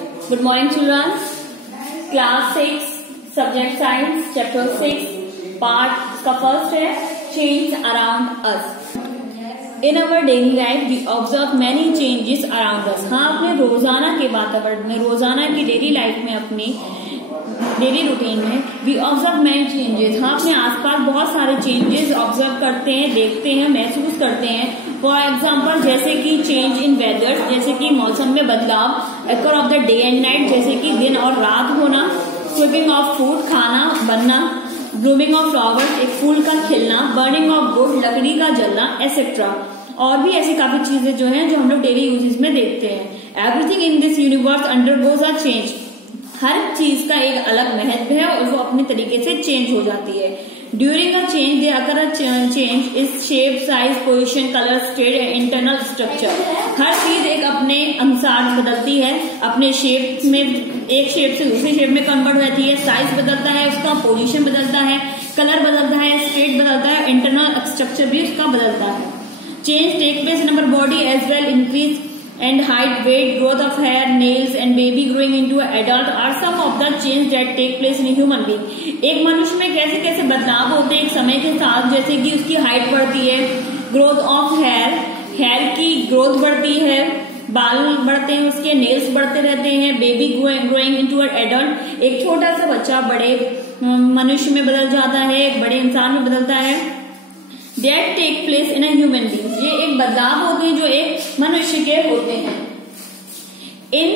Good morning, children. Class 6, Subject Science, Chapter 6, Part का first है Change around us. In our daily life, we observe many changes around us. हाँ, अपने रोजाना के वातावरण में, रोजाना की डेली लाइफ में, अपनी डेली रूटीन में वी ऑब्जर्व मैनी चेंजेस. हाँ, अपने आसपास बहुत सारे चेंजेस ऑब्जर्व करते हैं, देखते हैं, महसूस करते हैं. फॉर एग्जाम्पल जैसे कि चेंज इन वेदर, जैसे कि मौसम में बदलाव, occur of the day and night, जैसे कि दिन और रात होना, कुकिंग ऑफ फूड, खाना बनना, ब्लूमिंग ऑफ फ्लावर्स, एक फूल का खिलना, बर्निंग ऑफ वुड, लकड़ी का जलना, एटसेट्रा. और भी ऐसी काफी चीजें जो हैं जो हम लोग डेली यूजेस में देखते हैं. Everything in this universe undergoes a change. हर चीज का एक अलग महत्व है और वो अपने तरीके से चेंज हो जाती है. During a change they occur a change is shape, size, position, colour, state and internal structure. हर चीज एक अपने अनुसार बदलती है, अपने शेप में, एक शेप से दूसरी शेप में कन्वर्ट होती है, साइज बदलता है, उसका पोजीशन बदलता है, कलर बदलता है, स्टेट बदलता है, इंटरनल स्ट्रक्चर भी उसका बदलता है. Change take place in our body as well. Increase and height, weight, growth of hair, nails and baby growing into an adult are some of the change that take place in a human being. एक मनुष्य में कैसे कैसे बदलाव होते हैं एक समय के साथ, जैसे कि उसकी हाइट बढ़ती है, ग्रोथ ऑफ हेयर, हेयर की ग्रोथ बढ़ती है, बाल बढ़ते हैं, उसके नेल्स बढ़ते रहते हैं, baby growing into an adult, एक छोटा सा बच्चा बड़े मनुष्य में बदल जाता है, एक बड़े इंसान में बदलता है. That take place in a human being. ये एक बदलाव होते हैं जो एक मनुष्य के होते हैं. In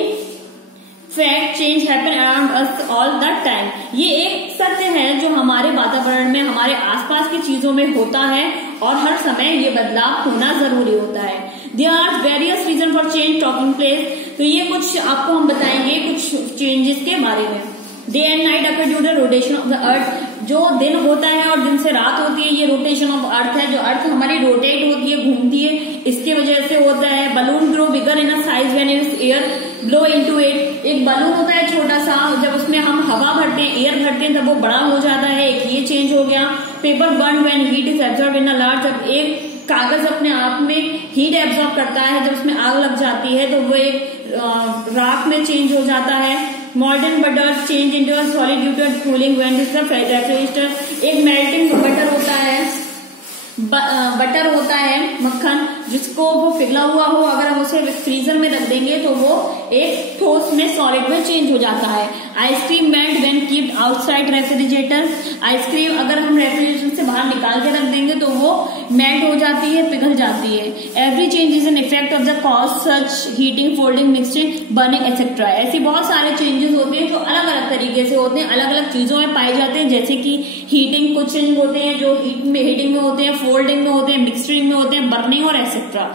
fact, change happen around us all the time. ये एक सत्य है जो हमारे वातावरण में, हमारे आसपास की चीजों में होता है और हर समय ये बदलाव होना जरूरी होता है. There are various reasons for change taking place. तो ये कुछ आपको हम बताएंगे कुछ चेंजेस के बारे में. Day and night occur due the rotation of the earth. जो दिन होता है और दिन से रात होती है, ये रोटेशन ऑफ अर्थ है. जो अर्थ हमारी रोटेट होती है, घूमती है, इसके वजह से होता है. Balloon grow bigger in a size when it's air blow into it. एक बलून होता है छोटा सा, जब उसमें हम हवा भरते हैं, एयर भरते हैं, तब वो बड़ा हो जाता है. एक ये चेंज हो गया. Paper burn when heat is absorb in a large. जब एक कागज अपने आप में हीट एब्जॉर्ब करता है, जब उसमें आग लग जाती है तो वो एक राख में चेंज हो जाता है. Modern butter change into a solid due to cooling when this refrigerator. एक मेल्टिंग बटर होता है, बटर होता है मक्खन, जिसको वो पिघला हुआ हो, अगर हम उसे फ्रीजर में रख देंगे तो वो एक ठोस में, सॉलिड में चेंज हो जाता है. Ice cream melt when keeped outside refrigerator. Ice cream अगर हम रेफ्रिजरेटर से बाहर निकाल के रख देंगे तो वो मेल्ट हो जाती है, पिघल जाती है. Every change is an effect of the cause such heating, folding, mixing, burning etcetera. ऐसे बहुत सारे चेंजेस होते हैं जो अलग अलग तरीके से होते हैं, अलग अलग चीजों में पाए जाते हैं. जैसे कि हीटिंग, कुछ चेंज होते हैं जो हीटिंग में होते हैं, फोल्डिंग में होते हैं, मिक्सरिंग में होते हैं, बर्निंग और एटसेट्रा.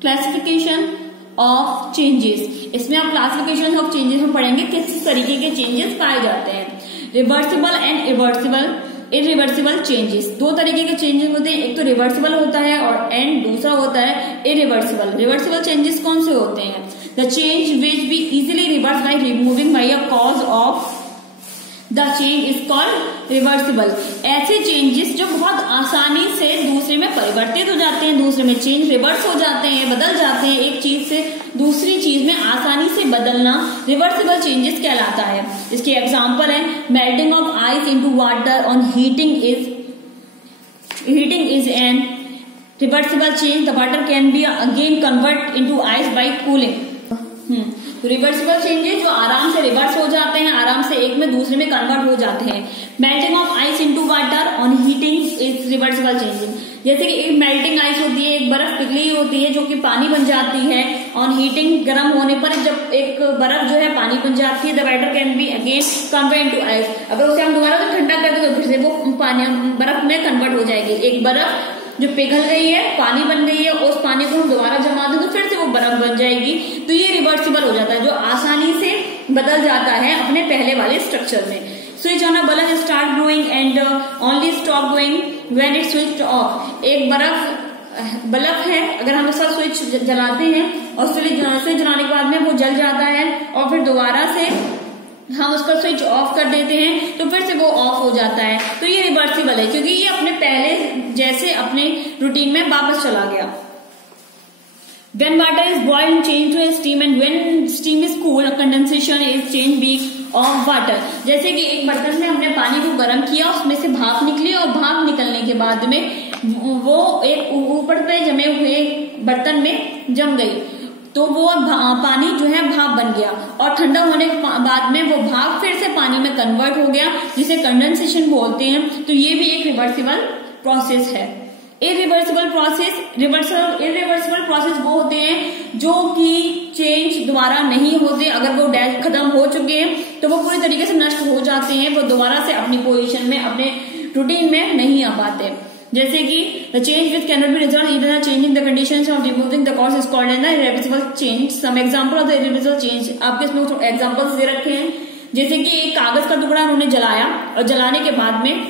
Classification of changes. इसमें आप क्लासिफिकेशन ऑफ चेंजेस में पढ़ेंगे किस तरीके के चेंजेस पाए जाते हैं. Reversible and irreversible changes. दो तरीके के चेंजेस होते हैं, एक तो रिवर्सिबल होता है और एंड दूसरा होता है इरिवर्सिबल. रिवर्सिबल चेंजेस कौन से होते हैं? The change which be easily reverse by removing by a cause of the change is called reversible. ऐसे चेंजेस जो बहुत आसानी से दूसरे में परिवर्तित हो जाते हैं, दूसरे में चेंज रिवर्स हो जाते हैं, बदल जाते हैं, एक चीज से दूसरी चीज में आसानी से बदलना रिवर्सिबल चेंजेस कहलाता है. इसके एग्जांपल है melting of ice into water on heating is an reversible change. The water can be again convert into ice by cooling. Reversible changes जो आराम से रिवर्स हो जाते हैं, आराम से एक में दूसरे में कन्वर्ट हो जाते हैं. Melting of ice into water on heating is reversible changing. जैसे कि एक मेल्टिंग आइस होती है, एक बर्फ पिघली होती है जो कि पानी बन जाती है. ऑन हीटिंग, गर्म होने पर जब एक बर्फ जो है पानी बन जाती है, the water can be again convert into ice. अगर उसे हम दोबारा से ठंडा कर दें तो फिर से वो पानी बर्फ में कन्वर्ट हो जाएगी. एक बर्फ जो पिघल गई है, पानी बन गई है, उस पानी को हम दोबारा जमा दें तो फिर से वो बर्फ बन जाएगी. तो ये रिवर्सिबल हो जाता है, जो आसानी से बदल जाता है अपने पहले वाले स्ट्रक्चर में. Switch on a bulb start growing and only stop growing when it switch off. एक बल्ब है, अगर हम उसका स्विच जलाते हैं और स्विच जलाने के बाद में वो जल जाता है और फिर दोबारा से हम उसका स्विच ऑफ कर देते हैं तो फिर से वो ऑफ हो जाता है. तो ये रिवर्सिबल है क्योंकि ये अपने पहले जैसे अपने रूटीन में वापस चला गया. When water is boiled and changed to a steam and when steam is cooled, condensation is change being of water. जैसे कि एक बर्तन में हमने पानी को गर्म किया, उसमें से भाप निकली और भाप निकलने के बाद में वो एक ऊपर पे जमे हुए बर्तन में जम गई, तो वो पानी जो है भाप बन गया और ठंडा होने के बाद में वो भाप फिर से पानी में कन्वर्ट हो गया, जिसे कंडेंसेशन बोलते हैं। तो ये भी एक रिवर्सिबल प्रोसेस है। इरिवर्सिबल प्रोसेस वो होते हैं जो कि चेंज द्वारा नहीं होते। अगर वो डैश खत्म हो चुके हैं तो वो पूरी तरीके से नष्ट हो जाते हैं, वो दोबारा से अपनी पोजीशन में, अपने रूटीन में नहीं आ पाते। जैसे कि the change which can not be result even changing the conditions of removing the cause is called an irreversible change. Some example of the irreversible change आपके इसमें एग्जांपल्स दे रखे हैं। जैसे कि एक कागज का टुकड़ा उन्होंने जलाया और जलाने के बाद में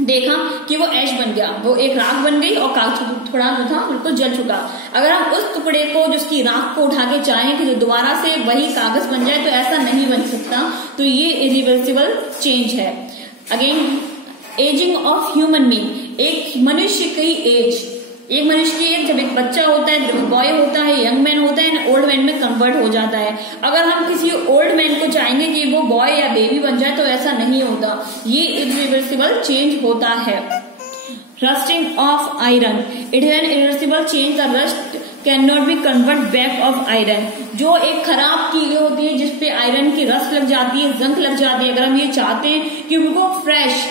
देखा कि वो ऐश बन गया, वो एक राख बन गई और कागज का टुकड़ा जो था बिल्कुल जल चुका। अगर हम उस टुकड़े को, जिसकी राख को उठा के चाहें कि जो दोबारा से वही कागज बन जाए, तो ऐसा नहीं बन सकता। तो ये इरिवर्सिबल चेंज है। Again, ageing of human being, एक मनुष्य की एज, एक मनुष्य की एज जब एक बच्चा होता है, बॉय होता है, यंग मैन होता है, ओल्ड मैन में कन्वर्ट हो जाता है। अगर हम किसी ओल्ड मैन को चाहेंगे कि वो बॉय या बेबी बन जाए, तो ऐसा नहीं होता। ये इरिवर्सिबल चेंज होता है। Rusting of iron, it is an irreversible change. The rust can not B convert back of iron. जो एक खराब कीड़े होती है जिसपे आयरन की रस्ट लग जाती है, जंग लग जाती है, अगर हम ये चाहते हैं कि उनको फ्रेश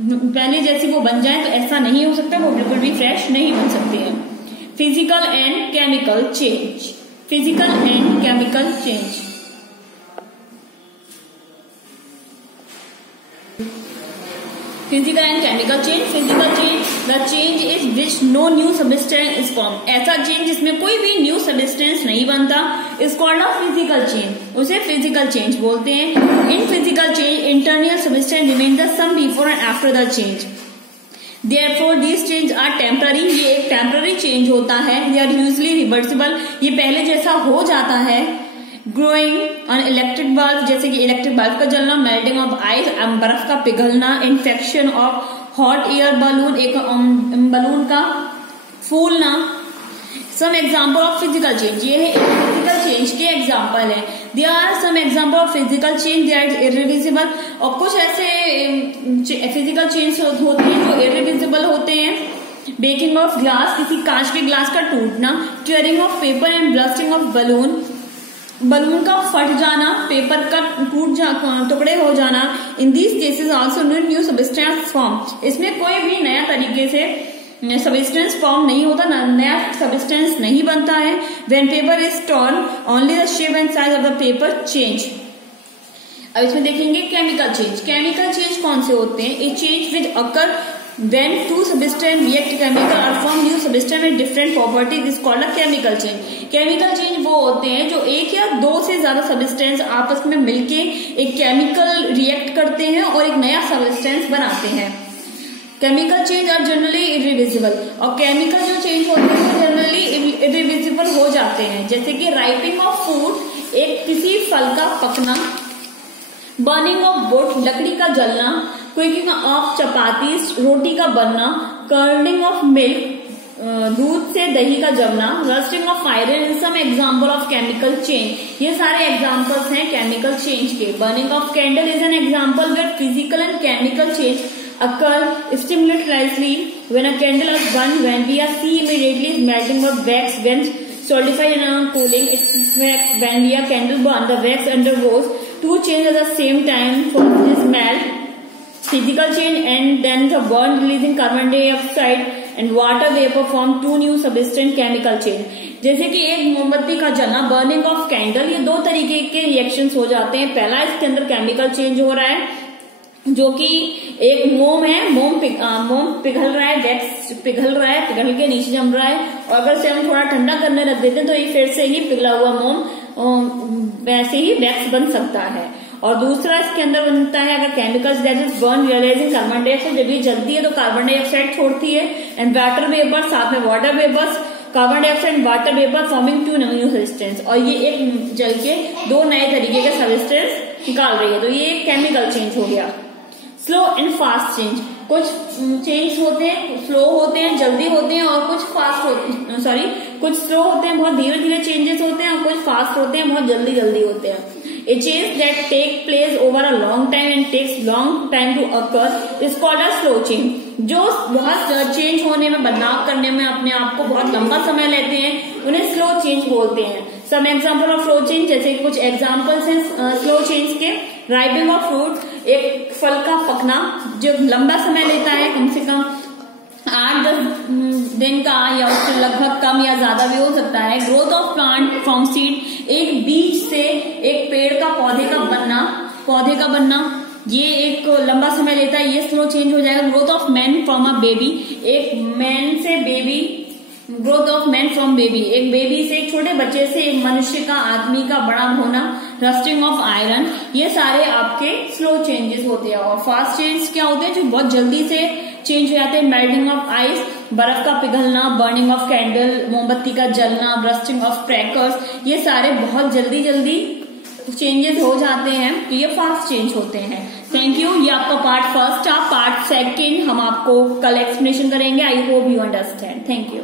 पहले जैसी वो बन जाए, तो ऐसा नहीं हो सकता, वो बिल्कुल भी फ्रेश नहीं बन सकते हैं। Physical and chemical change, physical and chemical change. Physical and chemical change. Physical change, the change is which no new substance is form. ऐसा चेंज जिसमें कोई भी न्यू सबस्टेंस नहीं बनता, is called a physical change, उसे physical change बोलते हैं। In physical change internal substance remain the same before and after the change. Therefore, these changes are temporary। ये एक टेम्पररी चेंज होता है। They are usually reversible। ये पहले जैसा हो जाता है। ग्रोइंग ऑन इलेक्ट्रिक बल्ब, जैसे कि इलेक्ट्रिक बल्ब का जलना, मेल्टिंग ऑफ आइस, बर्फ का पिघलना, infection of hot air balloon, एक बलून का फूलना। Some example of physical change, ये है फिजिकल चेंज के एग्जाम्पल है। There are some example of physical change that is irreversible. और कुछ ऐसे फिजिकल चेंज होते हैं जो इरिवर्सिबल होते हैं। ब्रेकिंग ऑफ ग्लास, किसी कांच के ग्लास का टूटना। Tearing of paper and bursting of balloon, balloon का फट जाना, पेपर का टुकड़े हो जाना। In these cases also new substance form. इसमें कोई भी नया तरीके से सबस्टेंस फॉर्म नहीं होता, नया सबस्टेंस नहीं बनता है। When paper is torn only the shape and size of the paper change. अब इसमें देखेंगे केमिकल चेंज। केमिकल चेंज कौन से होते हैं? ए change which occur when two substances react chemical or form new substance with different properties is called a chemical change। Chemical change वो होते हैं जो एक या दो से ज्यादा सबस्टेंस आपस में मिलके एक केमिकल रिएक्ट करते हैं और एक नया सबस्टेंस बनाते हैं। Chemical change are generally irreversible. और केमिकल जो चेंज होते हैं वो जनरली इरिवर्सिबल हो जाते हैं। जैसे कि राइपिंग ऑफ फूड, एक किसी फल का पकना। बर्निंग ऑफ वुड, लकड़ी का जलना। कुकिंग ऑफ चपाती, रोटी का बनना। कर्डिंग ऑफ मिल्क, दूध से दही का जमना। Rusting of iron in some example of chemical change. ये सारे एग्जाम्पल्स हैं केमिकल चेंज के। Burning of candle is an example where physical and chemical change occur simultaneously when a candle is burned. When we see immediately is melting of wax when solidified and cooling. It's when we are candle burn, the wax undergoes two changes at the same time. First is melt, physical change, and then the burn releasing carbon dioxide and water vapor form two new substance, chemical change। जैसे कि एक मोमबत्ती का जलना, burning of candle, ये दो तरीके के रिएक्शंस हो जाते हैं। पहला, इसके अंदर केमिकल चेंज हो रहा है, जो कि एक मोम है, मोम पिघल रहा है, वैक्स पिघल रहा है, पिघल के नीचे जम रहा है। और अगर से हम थोड़ा ठंडा करने रख देते हैं तो ये फिर से ही पिघला हुआ मोम वैसे ही वैक्स बन सकता है। और दूसरा इसके अंदर बनता है अगर chemicals that is burn realising carbon dioxide. जब ये जलती है तो कार्बन डाइऑक्साइड छोड़ती है। एंड वाटर वेपर, साथ में water vapours, carbon dioxide and water vapour forming two new substance. और ये एक जल के दो नए तरीके के सबस्टेंस निकाल रही है। तो ये एक केमिकल चेंज हो गया। स्लो एंड फास्ट चेंज, कुछ चेंज होते हैं स्लो होते हैं, जल्दी होते हैं, और कुछ फास्ट होते हैं, कुछ स्लो होते हैं, बहुत धीरे धीरे चेंजेस होते हैं, और कुछ फास्ट होते हैं, बहुत जल्दी जल्दी होते हैं। A change that take place over a long time and takes long time to occur is called a slow change. जो बहुत चेंज होने में, बदलाव करने में अपने आप को बहुत लंबा समय लेते हैं, उन्हें स्लो चेंज बोलते हैं। Some example of slow change, जैसे कुछ एग्जाम्पल्स हैं स्लो चेंज के। राइपिंग ऑफ फ्रूट, एक फल का पकना जो लंबा समय लेता है, कम से कम 8-10 दिन का, या उससे लगभग कम या ज्यादा भी हो सकता है। Growth of plant from seed, एक बीज से एक पेड़ का, पौधे का बनना, ये एक लंबा समय लेता है, ये स्लो चेंज हो जाएगा। Growth of man from a baby, एक मैन से baby, growth of man from baby, एक बेबी से, एक छोटे बच्चे से एक मनुष्य का, आदमी का बड़ा होना। रस्टिंग ऑफ आयरन, ये सारे आपके स्लो चेंजेस होते हैं। और फास्ट चेंज क्या होते हैं, जो बहुत जल्दी से चेंज हो जाते हैं। मेल्टिंग ऑफ आइस, बर्फ का पिघलना। बर्निंग ऑफ कैंडल, मोमबत्ती का जलना। बर्स्टिंग ऑफ क्रैकर्स, ये सारे बहुत जल्दी जल्दी चेंजेस हो जाते हैं, तो ये फास्ट चेंज होते हैं। Thank you. ये आपका पार्ट फर्स्ट था। पार्ट सेकेंड हम आपको कल एक्सप्लेनेशन करेंगे। I hope you understand. Thank you.